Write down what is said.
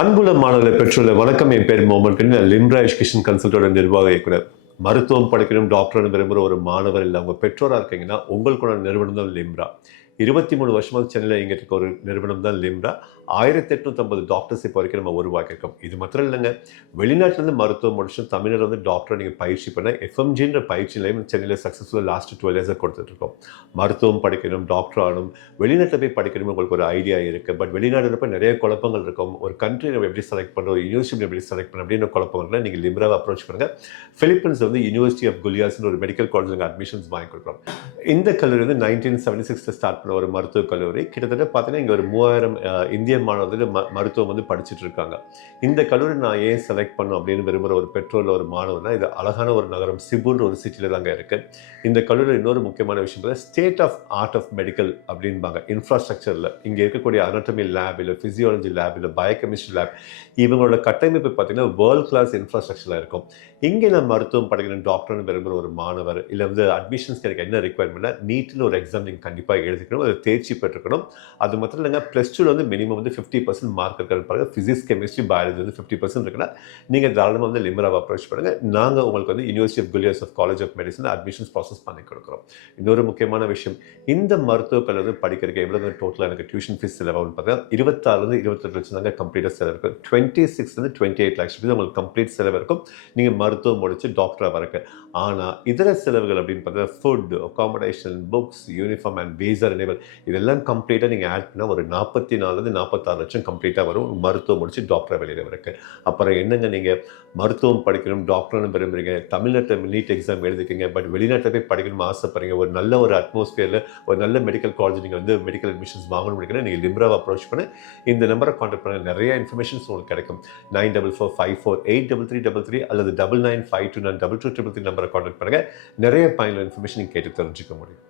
அன்புள்ள மாணவர்களை பெற்றுள்ள வணக்கம். என் பேர் மோமன். லிம்ரா எஜுகேஷன் கன்சல்டோட நிர்வாக இயக்குனர். மருத்துவம் படிக்கணும், டாக்டர் விரும்புகிற ஒரு மாணவர் இல்லை அவங்க பெற்றோராக இருக்கீங்கன்னா உங்களுக்கான நிறுவனம் தான் லிம்ரா. 23 வருஷமாக சென்னையில் இங்கே இருக்க ஒரு நிறுவனம் தான் லிம்ரா. 1850 டாக்டர்ஸ் இப்போ வரைக்கும் நம்ம உருவாக்கியிருக்கோம். இது மாத்திரம் இல்லைங்க, வெளிநாட்டிலேருந்து மருத்துவம் முடிச்சு தமிழில் வந்து டாக்டரை நீங்கள் பயிற்சி பண்ண FMGன்ற பயிற்சி நிலையம் சென்னையில் சக்ஸஸ்ஃபுல்லாக லாஸ்ட் 12 இயர்ஸாக கொடுத்துட்ருக்கோம். மருத்துவம் படிக்கணும், டாக்டர் ஆகணும், வெளிநாட்டில் போய் படிக்கணும் உங்களுக்கு ஒரு ஐடியா இருக்குது. பட் வெளிநாடு போய் நிறைய குழப்பங்கள் இருக்கும். ஒரு கண்ட்ரி நம்ம எப்படி செலக்ட் பண்ணுறோம், ஒரு யூனிவர்சிட்டி எப்படி செலக்ட் பண்ணணும் அப்படின்னு குழப்பங்கள்ல நீங்கள் லிம்ராவை அப்ரோச் பண்ணுங்கள். பிலிப்பைன்ஸ் வந்து யூனிவர்சிட்டி ஆஃப் குலியாஸ்னு ஒரு மெடிக்கல் காலேஜ் அட்மிஷன்ஸ் வாங்கி கொடுக்குறோம். இந்த கல்லூரி வந்து 1976 ஸ்டார்ட் பண்ண ஒரு மருத்துவக் கல்லூரி. கிட்டத்தட்ட பார்த்தீங்கன்னா இங்கே ஒரு 3000 இந்திய மாணவர்கள் மருத்துவம் வந்து படிச்சுட்டு இருக்காங்க. இந்த கல்லூரி நான் ஏன் செலக்ட் பண்ணும் அப்படின்னு விரும்புகிற ஒரு பெற்றோரில் ஒரு மாணவர்னா, இது அழகான ஒரு நகரம் சிபுன்ற ஒரு சிட்டியில் தாங்க இருக்குது. இந்த கல்லூரியில் இன்னொரு முக்கியமான விஷயம் பார்த்தா state of art of medical அப்படின்பாங்க. இன்ஃப்ராஸ்ட்ரக்சரில் இங்கே இருக்கக்கூடிய அனாட்டமி லேப் இல்லை ஃபிசியாலஜி லேப் இல்லை பயோகெமிஸ்ட்ரி லேப் இவங்களோட கட்டமைப்பு பார்த்தீங்கன்னா வேர்ல்ட் கிளாஸ் இன்ஃப்ராஸ்ட்ரக்சரில் இருக்கும். இங்கே நான் மருத்துவம் படிக்கணும், டாக்டர்னு விரும்புகிற ஒரு மாணவர் இல்லை வந்து அட்மிஷன்ஸ் எனக்கு என்ன ரெக்குவயர்மெண்ட்னா, நீட்டில் ஒரு எக்ஸாம் நீங்கள் கண்டிப்பாக எழுதிக்கணும், அதை தேர்ச்சி பெற்றுக்கணும். அது மட்டும் இல்லைங்க, +2 வந்து மினிமம் வந்து 50% மார்க் இருக்கிறது பாருங்க. ஃபிசிக்ஸ், கெமிஸ்ட்ரி, பயாலஜி வந்து 50% இருக்குன்னா நீங்கள் தாராளமாக வந்து லிம்ராவை அப்ரோச் பண்ணுங்கள். நாங்கள் உங்களுக்கு வந்து யூனிவர்சிட்டி ஆஃப் குல்லியஸ் college of medicine admissions process பண்ணி கொடுக்குறோம். இன்னொரு முக்கியமான விஷயம், இந்த மருத்துவக் கல்லூரி படிக்கிறதுக்கு எவ்வளோ டோட்டலாக எனக்கு டியூஷன் ஃபீஸ் செலவாகும்னு பார்த்தீங்கன்னா 26 28 லட்சம் தாங்க கம்ப்ளீட்டாக செலவு இருக்கும். 26 28 lakhs உங்களுக்கு கம்ப்ளீட் செலவு இருக்கும் நீங்கள் மருத்துவம் முடிச்சு டாக்டராக வரக்கு. ஆனால் இதர செலவுகள் அப்படின்னு பார்த்தீங்கன்னா food, accommodation, books, uniform and visa renewal இதெல்லாம் கம்ப்ளீட்டாக நீங்கள் ஆட் பண்ணால் ஒரு 44 46 லட்சம் கம்ப்ளீட்டாக வரும் மருத்துவம் முடிச்சு டாக்டராக வெளியில் வரக்கு. அப்புறம் என்னங்க, நீங்கள் மருத்துவம் படிக்கணும், டாக்டர்னு விரும்புறீங்க, தமிழ்நாட்டில் நீட் எக்ஸாம் எழுதிக்கிங்க, பட் வெளிநாட்டில் போய் படிக்கணும்னு ஆசைப்படுறீங்க, ஒரு நல்ல ஒரு அட்மாஸ்பியரில் ஒரு நல்ல மெடிக்கல் காலேஜ் நீங்கள் வந்து மெடிக்கல் அட்மிஷன்ஸ் வாங்கணும் முடிக்கணும், நீங்கள் லிம்ராவை அப்ரோச் பண்ணி இந்த நம்பரை கான்டாக்ட் பண்ண நிறைய இன்ஃபர்மேஷன்ஸ் உங்களுக்கு கிடைக்கும். 9445483333 அல்லது 9952922333 நம்பரை கான்டாக்ட் பண்ணுங்கள். நிறைய பயனுள்ள இன்ஃபர்மேஷன் நீங்கள் கேட்டு தெரிஞ்சுக்க முடியும்.